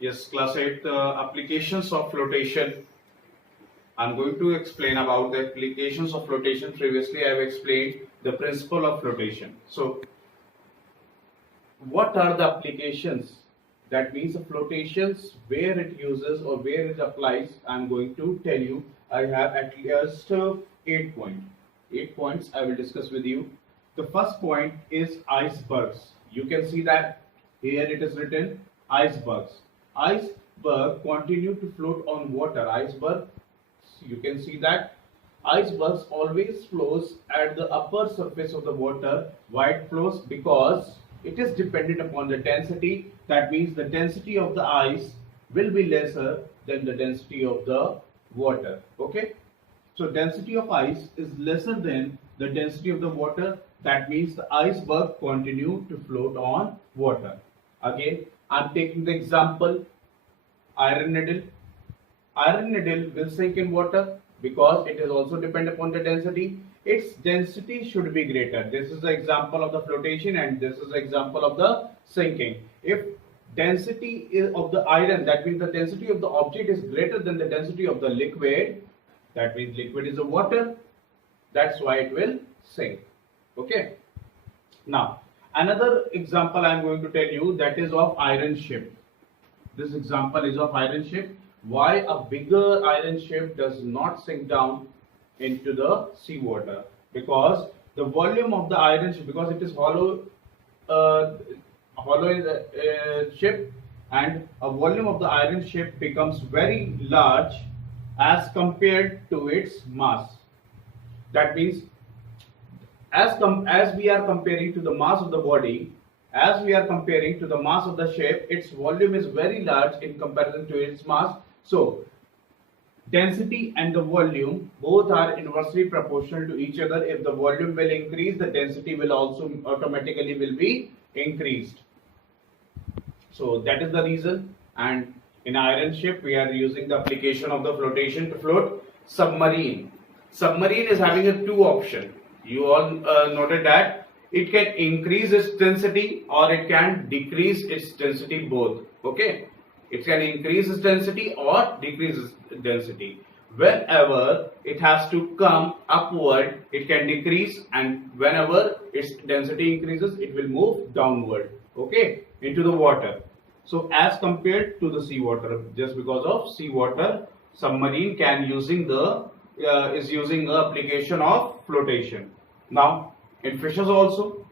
Yes, class 8 applications of flotation. I'm going to explain about the applications of flotation. Previously, I have explained the principle of flotation. So, what are the applications? That means the flotations, where it uses or where it applies. I'm going to tell you. I have at least 8 points. 8 points I will discuss with you. The first point is icebergs. You can see that here it is written icebergs. Iceberg continue to float on water. Iceberg, you can see that icebergs always flows at the upper surface of the water. Why it flows? Because it is dependent upon the density. That means the density of the ice will be lesser than the density of the water. Okay, so density of ice is lesser than the density of the water. That means the iceberg continue to float on water. Again, I'm taking the example iron needle. Iron needle will sink in water because it is also dependent upon the density. Its density should be greater. This is the example of the flotation and this is the example of the sinking. If density of the iron, that means the density of the object is greater than the density of the liquid, that means liquid is a water, that's why it will sink. Okay. Now, another example I am going to tell you, that is of iron ship. This example is of iron ship. Why a bigger iron ship does not sink down into the seawater? Because the volume of the iron ship, because it is hollow in the ship, and a volume of the iron ship becomes very large as compared to its mass. That means as we are comparing to the mass of the body, as we are comparing to the mass of the ship, its volume is very large in comparison to its mass. So density and the volume both are inversely proportional to each other. If the volume will increase, the density will also automatically will be increased. So that is the reason. And in iron ship we are using the application of the flotation to float. Submarine. Submarine is having a two option. You all noted that it can increase its density or it can decrease its density both. Okay, it can increase its density or decrease its density. Whenever it has to come upward, it can decrease, and whenever its density increases, it will move downward. Okay, into the water. So as compared to the seawater, just because of seawater, submarine can using the is using the application of flotation. Now in fishes also,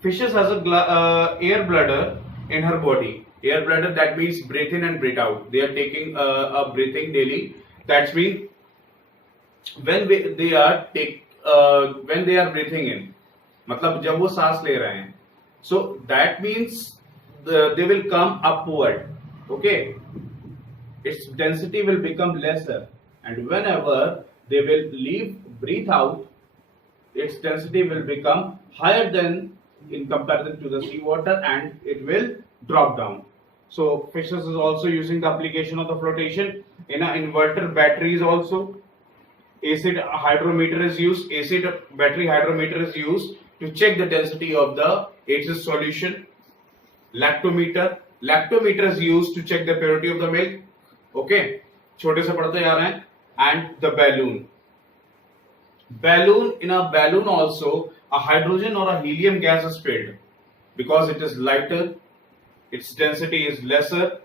fishes has a air bladder in her body. Air bladder, that means breathe in and breathe out. They are taking a breathing daily. That means when they are breathing in, मतलब जब वो सांस ले रहे हैं, so that means they will come upward. Okay, its density will become lesser, and whenever they will breathe out, its density will become higher than in comparison to the seawater, and it will drop down. So fishes is also using the application of the flotation. In an inverter batteries also, acid hydrometer is used. Acid battery hydrometer is used to check the density of the acid solution. Lactometer is used to check the purity of the milk. Okay, छोटे से पढ़ते जा रहे हैं. And the balloon. In a balloon also, a hydrogen or a helium gas is filled. Because it is lighter, its density is lesser.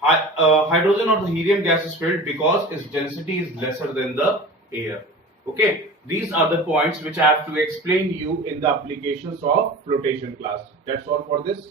Hydrogen or the helium gas is filled because its density is lesser than the air. Okay, these are the points which I have to explain you in the applications of flotation class. That's all for this.